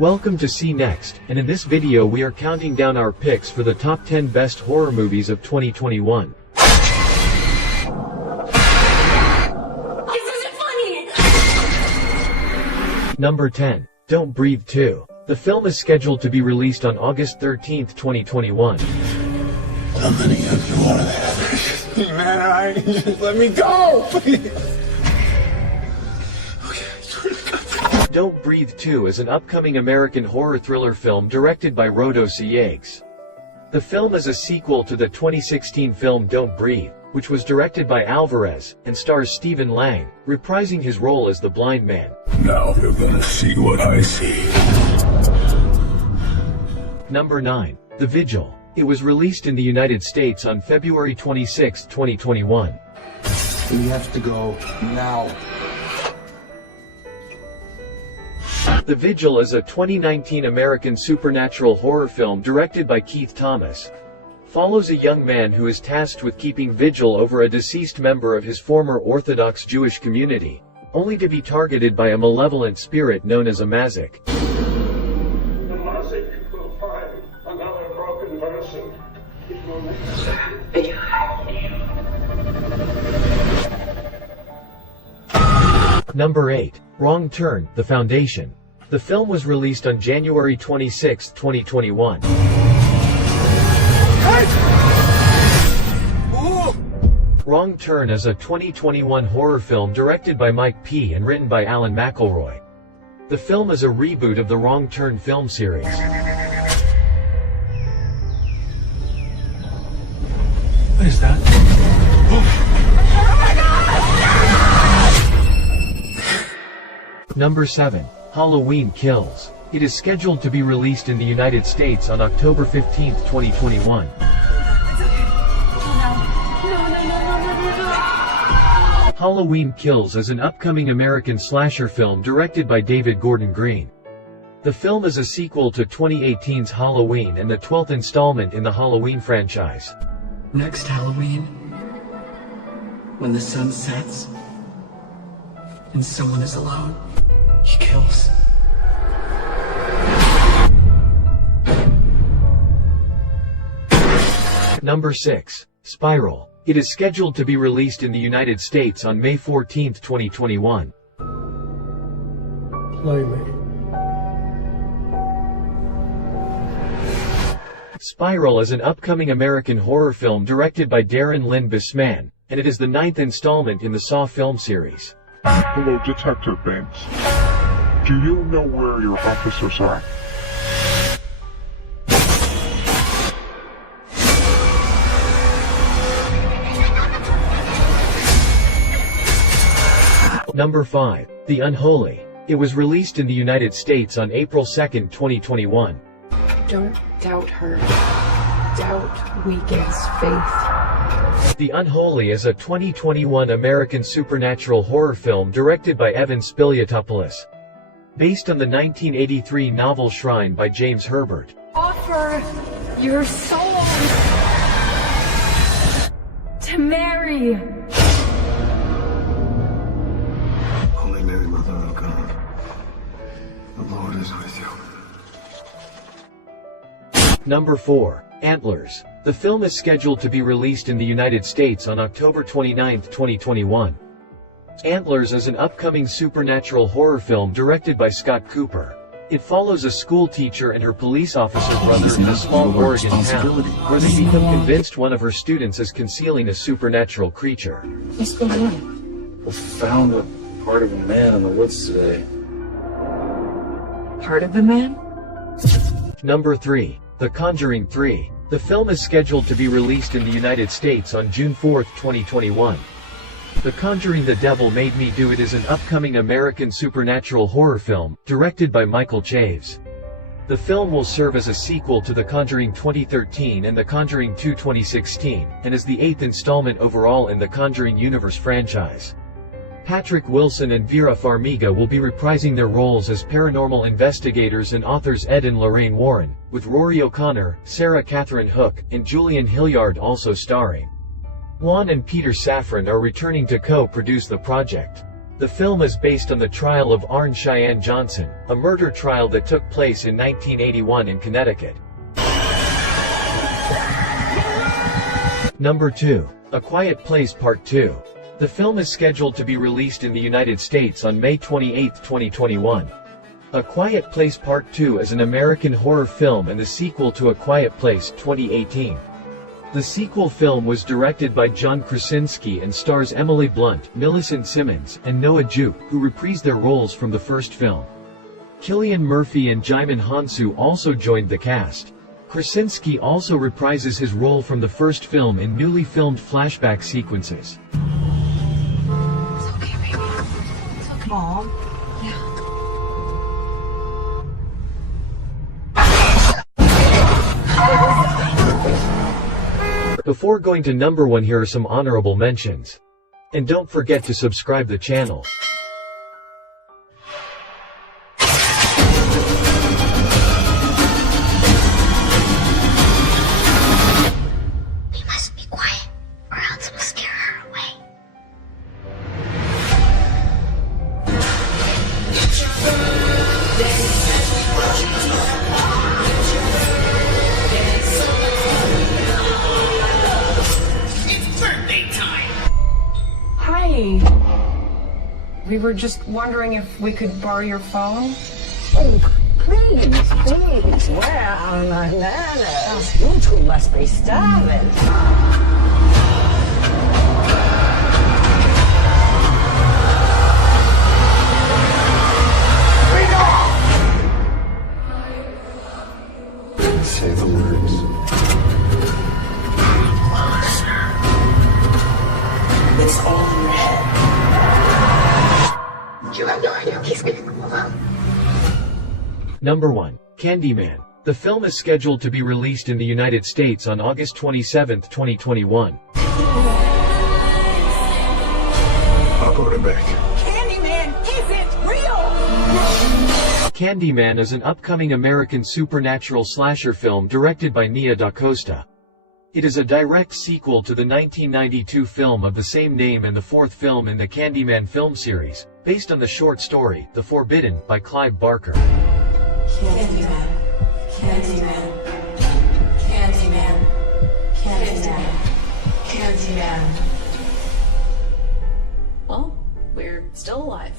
Welcome to See Next, and in this video we are counting down our picks for the top 10 best horror movies of 2021. This isn't funny! Number 10. Don't Breathe 2. The film is scheduled to be released on August 13, 2021. How many of you are there? Man, just let me go, please. Don't Breathe 2 is an upcoming American horror thriller film directed by Rodo Siegs. The film is a sequel to the 2016 film Don't Breathe, which was directed by Alvarez, and stars Stephen Lang, reprising his role as the blind man. Now you're gonna see what I see. Number 9. The Vigil. It was released in the United States on February 26, 2021. We have to go now. The Vigil is a 2019 American supernatural horror film directed by Keith Thomas. Follows a young man who is tasked with keeping vigil over a deceased member of his former Orthodox Jewish community, only to be targeted by a malevolent spirit known as a Mazik. The Mazik will find another broken person. It will make sense. Number 8. Wrong Turn, The Foundation. The film was released on January 26, 2021. Wrong Turn is a 2021 horror film directed by Mike P. and written by Alan McElroy. The film is a reboot of the Wrong Turn film series. What is that? Number 7. Halloween Kills. It is scheduled to be released in the United States on October 15, 2021. Halloween Kills is an upcoming American slasher film directed by David Gordon Green. The film is a sequel to 2018's Halloween and the 12th installment in the Halloween franchise. Next Halloween, when the sun sets and someone is alone, he kills. Number 6. Spiral. It is scheduled to be released in the United States on May 14, 2021. Play me. Spiral is an upcoming American horror film directed by Darren Lynn Bisman, and it is the 9th installment in the Saw film series. Hello, Detective Banks. Do you know where your officers are? Number 5. The Unholy. It was released in the United States on April 2, 2021. Don't doubt her. Doubt weakens faith. The Unholy is a 2021 American supernatural horror film directed by Evan Spiliotopoulos. Based on the 1983 novel Shrine by James Herbert. Offer your soul to Mary. Holy Mary, Mother of God, the Lord is with you. Number 4. Antlers. The film is scheduled to be released in the United States on October 29, 2021. Antlers is an upcoming supernatural horror film directed by Scott Cooper. It follows a school teacher and her police officer brother in a small Oregon town, where they become convinced one of her students is concealing a supernatural creature. What's going on? We found a part of a man in the woods today. Part of the man? Number 3. The Conjuring 3. The film is scheduled to be released in the United States on June 4, 2021. The Conjuring: The Devil Made Me Do It is an upcoming American supernatural horror film, directed by Michael Chaves. The film will serve as a sequel to The Conjuring 2013 and The Conjuring 2 2016, and is the 8th installment overall in the Conjuring Universe franchise. Patrick Wilson and Vera Farmiga will be reprising their roles as paranormal investigators and authors Ed and Lorraine Warren, with Rory O'Connor, Sarah Catherine Hook, and Julian Hilliard also starring. Juan and Peter Safran are returning to co-produce the project. The film is based on the trial of Arne Cheyenne Johnson, a murder trial that took place in 1981 in Connecticut. Number 2. A Quiet Place Part 2. The film is scheduled to be released in the United States on May 28, 2021. A Quiet Place Part 2 is an American horror film and the sequel to A Quiet Place 2018. The sequel film was directed by John Krasinski and stars Emily Blunt, Millicent Simmons, and Noah Jupe, who reprised their roles from the first film. Cillian Murphy and Jaimin Hansu also joined the cast. Krasinski also reprises his role from the first film in newly filmed flashback sequences. It's okay, baby. It's okay. Mom. Before going to number 1, here are some honorable mentions. And don't forget to subscribe the channel. We must be quiet, or else we'll scare her away. Hi. We were just wondering if we could borrow your phone. Oh, please, where are my manners? You two must be starving. Say the words. It's all in your head. You have no idea what he's capable of. Number 1. Candyman. The film is scheduled to be released in the United States on August 27, 2021. I'll go to bed. Candyman isn't real! Candyman is an upcoming American supernatural slasher film directed by Nia DaCosta. It is a direct sequel to the 1992 film of the same name and the fourth film in the Candyman film series, based on the short story, The Forbidden, by Clive Barker. Candyman. Candyman. Candyman. Candyman. Candyman. Well, we're still alive.